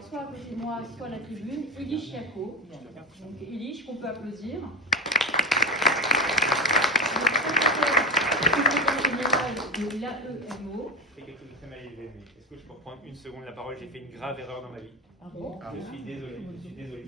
alors soit à côté de moi, soit à la tribune, Elie Chiaco. Donc Elie, qu'on peut applaudir. Le secrétaire général de l'AEMO. C'est quelque chose de très mal élevé, mais est-ce que je peux reprendre une seconde la parole? J'ai fait une grave erreur dans ma vie. Ah bon? Je suis désolé, je suis désolé.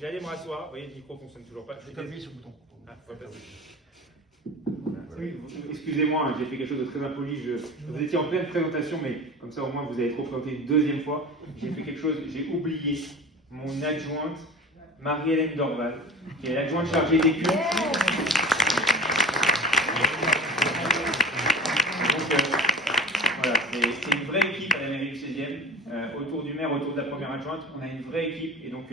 J'allais me rasseoir, vous voyez, le micro ne fonctionne toujours pas. Je t'appuie sur le bouton. Ah, faut pas passer. Oui, excusez-moi, hein, j'ai fait quelque chose de très impoli. Vous étiez en pleine présentation, mais comme ça au moins vous allez trop présenter une deuxième fois. J'ai fait quelque chose, j'ai oublié mon adjointe, Marie-Hélène Dorval, qui est l'adjointe chargée des cultes. Voilà, c'est une vraie équipe à la mairie du 16e, autour du maire, autour de la première adjointe, on a une vraie équipe et donc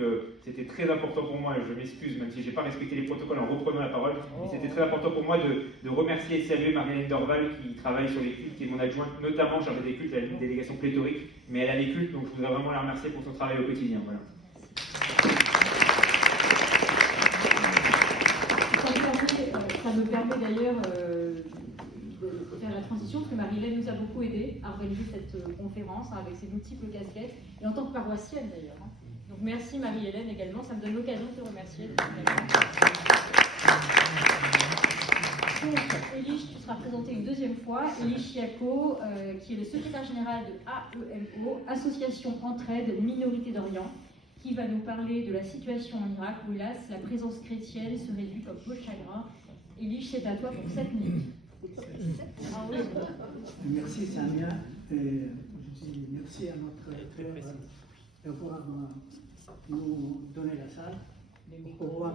c'était très important pour moi, et je m'excuse même si je n'ai pas respecté les protocoles en reprenant la parole, mais c'était très important pour moi de remercier et de saluer Marie-Hélène Dorval qui travaille sur les cultes, qui est mon adjointe notamment chargée des cultes, elle a une délégation pléthorique, mais elle a les cultes donc je voudrais vraiment la remercier pour son travail au quotidien. Voilà. Ça me permet d'ailleurs de faire la transition, parce que Marie-Hélène nous a beaucoup aidé à organiser cette conférence avec ses multiples casquettes, et en tant que paroissienne d'ailleurs. Donc merci Marie-Hélène également, ça me donne l'occasion de te remercier. Donc, Elie, tu seras présenté une deuxième fois, Elie Chiaco, qui est le secrétaire général de AEMO, Association Entraide Minorité d'Orient, qui va nous parler de la situation en Irak où, hélas, la présence chrétienne se réduit comme peau de chagrin. Elie, c'est à toi pour 7 minutes. Merci Samia, et je dis merci à notre frère d'avoir nous donné la salle pour pouvoir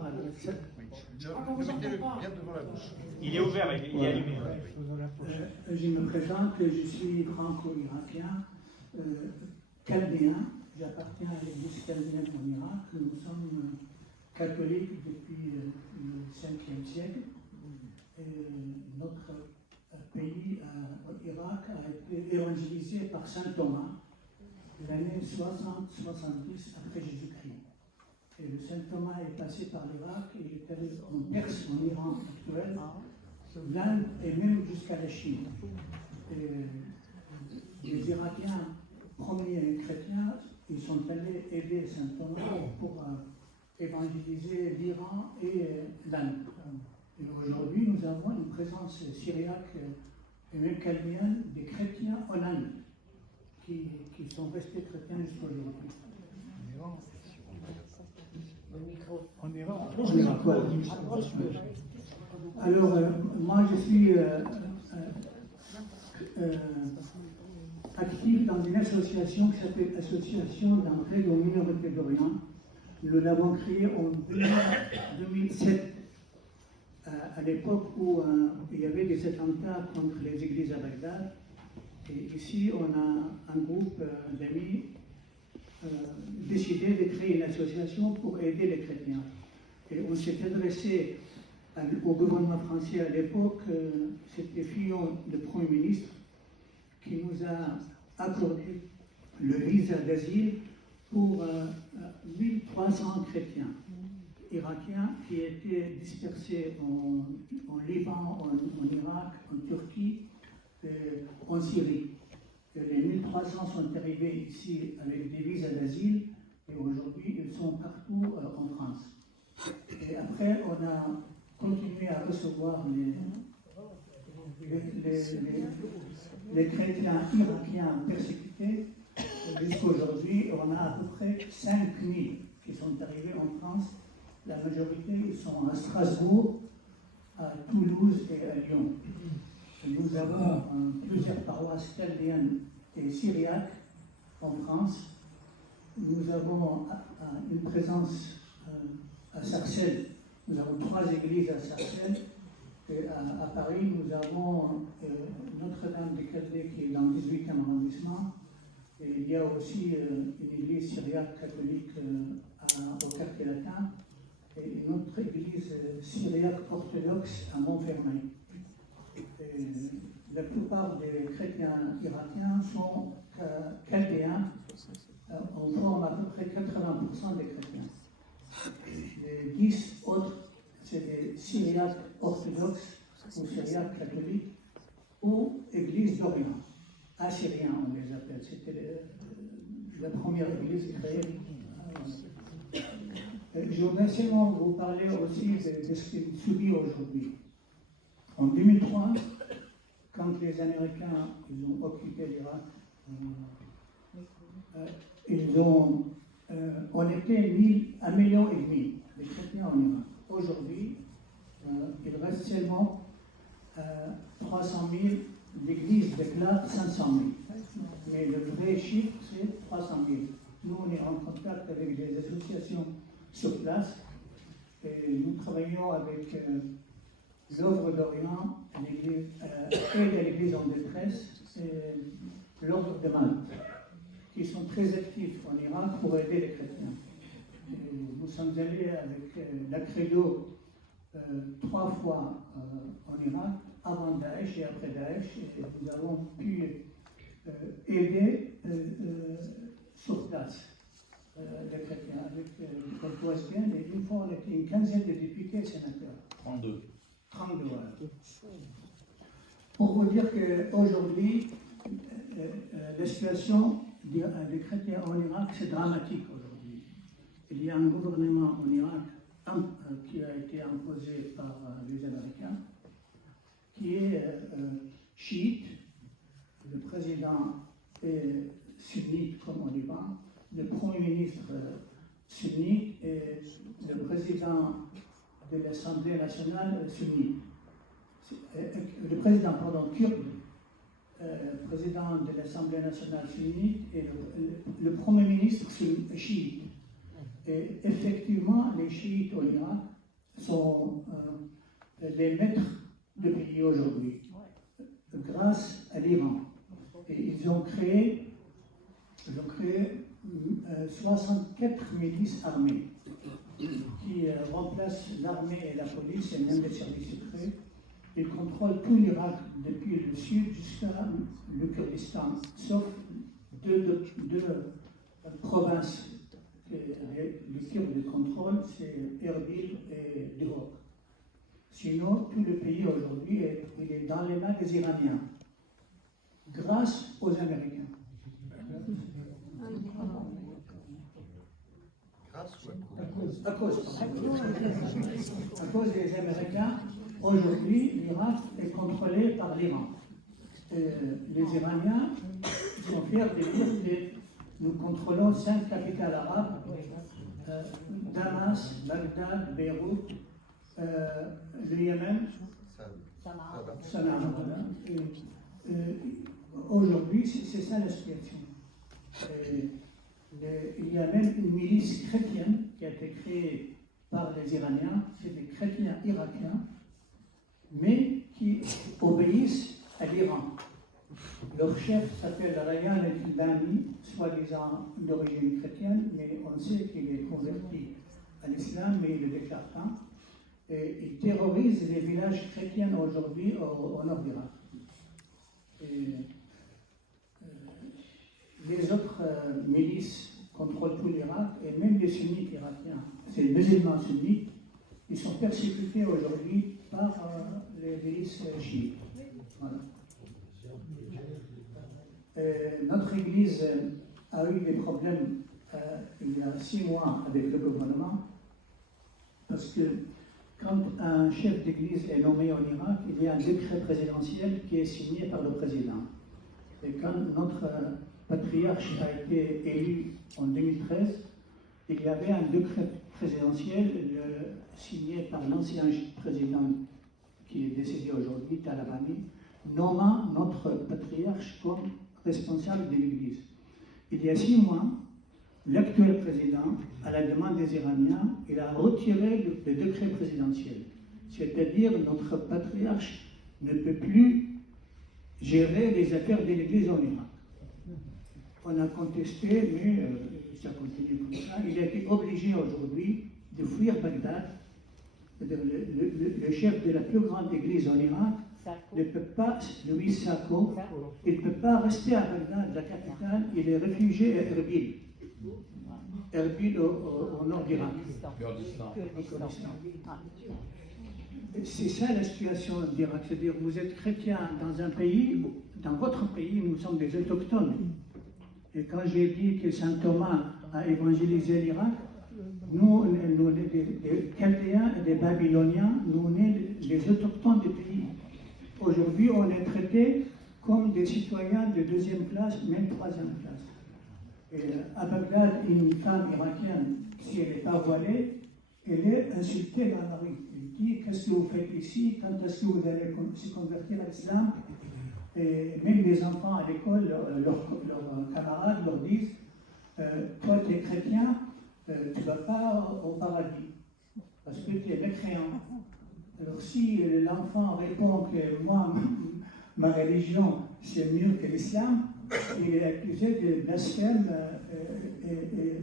Mettez-le bien devant la bouche. Il est ouvert, il est allumé. Je me présente, je suis franco-irakien, chaldéen, j'appartiens à l'église chaldéenne en Irak, nous sommes catholiques depuis le 5e siècle. Et notre pays, l'Irak, a été évangélisé par saint Thomas l'année 60-70 après Jésus-Christ. Et le saint Thomas est passé par l'Irak, il est allé en Perse, en Iran actuel, l'Inde et même jusqu'à la Chine. Et les Irakiens, premiers chrétiens, ils sont allés aider saint Thomas pour évangéliser l'Iran et l'Inde. Et aujourd'hui, nous avons une présence syriaque et même chaldéenne des chrétiens en Inde, qui sont restés chrétiens jusqu'à aujourd'hui. En Iran, alors, moi je suis actif dans une association qui s'appelle Association d'entraide aux minorités d'Orient. Nous l'avons créée en 2007. À l'époque où il y avait des attentats contre les églises à Bagdad. Et ici, on a un groupe d'amis décidé de créer une association pour aider les chrétiens. Et on s'est adressé au gouvernement français à l'époque, c'était Fillon, le Premier ministre, qui nous a accordé le visa d'asile pour 1300 chrétiens irakiens qui étaient dispersés en Liban, en Irak, en Turquie, en Syrie. Et les 1300 sont arrivés ici avec des visas d'asile et aujourd'hui ils sont partout en France. Et après on a continué à recevoir les chrétiens irakiens persécutés. Jusqu'à aujourd'hui, on a à peu près 5000 qui sont arrivés en France. La majorité, ils sont à Strasbourg, à Toulouse et à Lyon. Et nous avons plusieurs paroisses chaldéennes et syriaques en France. Nous avons une présence à Sarcelles. Nous avons 3 églises à Sarcelles. Et à Paris, nous avons Notre-Dame des Chaldées qui est dans le 18e arrondissement. Et il y a aussi une église syriaque catholique au quartier latin. Et une autre église syriaque orthodoxe à Montfermeil. Et la plupart des chrétiens irakiens sont chaldéens, on forme à peu près 80% des chrétiens. Les 10 autres, c'est des syriaques orthodoxes ou syriaques catholiques ou églises d'Orient. Assyriens, on les appelle. C'était la première église créée. Je voudrais seulement vous parler aussi de ce qu'il subit aujourd'hui. En 2003, quand les Américains ils ont occupé l'Irak, on était 1,5 million de chrétiens en Irak. Aujourd'hui, il reste seulement 300 000, l'Église déclare 500 000. Mais le vrai chiffre, c'est 300 000. Nous, on est en contact avec des associations sur place et nous travaillons avec l'Œuvre d'Orient et l'Église en détresse et l'Ordre de Malte, qui sont très actifs en Irak pour aider les chrétiens. Et nous sommes allés avec la Credo 3 fois en Irak, avant Daesh et après Daesh, et nous avons pu aider sur place les chrétiens avec le Oisgen, et une fois on était une quinzaine de députés et sénateurs. 32, voilà. Pour vous dire qu'aujourd'hui, la situation des chrétiens en Irak, c'est dramatique aujourd'hui. Il y a un gouvernement en Irak qui a été imposé par les Américains, qui est chiite. Le président est sunnite comme au Liban, le premier ministre sunnite et le président de l'Assemblée nationale sunnite. Le président, kurde, président de l'Assemblée nationale sunnite et le premier ministre chiite. Et effectivement, les chiites au Irak sont les maîtres du pays aujourd'hui, grâce à l'Iran. Et ils ont créé 64 milices armées qui remplacent l'armée et la police et même les services secrets. Ils contrôlent tout l'Irak depuis le sud jusqu'à le Kurdistan, sauf deux provinces que les Kurdes contrôlent, c'est Erbil et Duhok. Sinon, tout le pays aujourd'hui il est dans les mains des Iraniens, grâce aux Américains. À cause des Américains, aujourd'hui, l'Irak est contrôlé par l'Iran. Les Iraniens sont fiers de dire que nous contrôlons 5 capitales arabes, Damas, Bagdad, Beyrouth, le Yémen, Sanaa. Aujourd'hui, c'est ça la situation. Il y a même une milice chrétienne qui a été créée par les Iraniens, c'est des chrétiens irakiens, mais qui obéissent à l'Iran. Leur chef s'appelle Rayan el-Bani, soi-disant d'origine chrétienne, mais on sait qu'il est converti à l'islam, mais il ne le déclare pas. Et il terrorise les villages chrétiens aujourd'hui au nord d'Irak. Les autres milices contrôlent tout l'Irak, et même les sunnites irakiens, c'est les musulmans sunnites, ils sont persécutés aujourd'hui par les milices chiites. Voilà. Notre Église a eu des problèmes il y a 6 mois avec le gouvernement, parce que quand un chef d'Église est nommé en Irak, il y a un décret présidentiel qui est signé par le président. Et quand notre patriarche a été élu en 2013, il y avait un décret présidentiel signé par l'ancien président qui est décédé aujourd'hui, Talabani, nommant notre patriarche comme responsable de l'Église. Il y a 6 mois, l'actuel président, à la demande des Iraniens, il a retiré le décret présidentiel. C'est-à-dire notre patriarche ne peut plus gérer les affaires de l'Église en Irak. On a contesté, mais ça continue comme ça. Il a été obligé aujourd'hui de fuir Bagdad. Le chef de la plus grande église en Irak ne peut pas, Louis Sako, il ne peut pas rester à Bagdad, la capitale. Il est réfugié à Erbil. Erbil au nord d'Irak. C'est ça la situation d'Irak. C'est-à-dire vous êtes chrétien dans un pays, dans votre pays, nous sommes des autochtones. Et quand j'ai dit que saint Thomas a évangélisé l'Irak, nous, des Chaldéens et des Babyloniens, nous, on est les autochtones du pays. Aujourd'hui, on est traités comme des citoyens de deuxième classe, même troisième classe. Et à Bagdad, une femme irakienne, si elle n'est pas voilée, elle est insultée dans la rue. Elle dit: qu'est-ce que vous faites ici? Quand est-ce que vous allez se convertir à l'islam? Et même les enfants à l'école, leurs camarades leur disent: toi, tu es chrétien, tu ne vas pas au paradis, parce que tu es mécréant. Alors si l'enfant répond que moi, ma religion, c'est mieux que l'islam, il est accusé de blasphème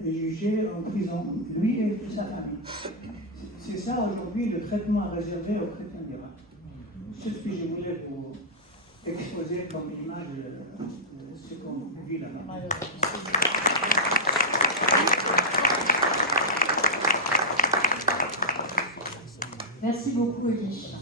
et jugé en prison, lui et sa famille. C'est ça aujourd'hui le traitement réservé aux chrétiens d'Irak. C'est ce que je voulais vous exposer comme image de ce qu'on vit là-bas. Merci beaucoup, Elie.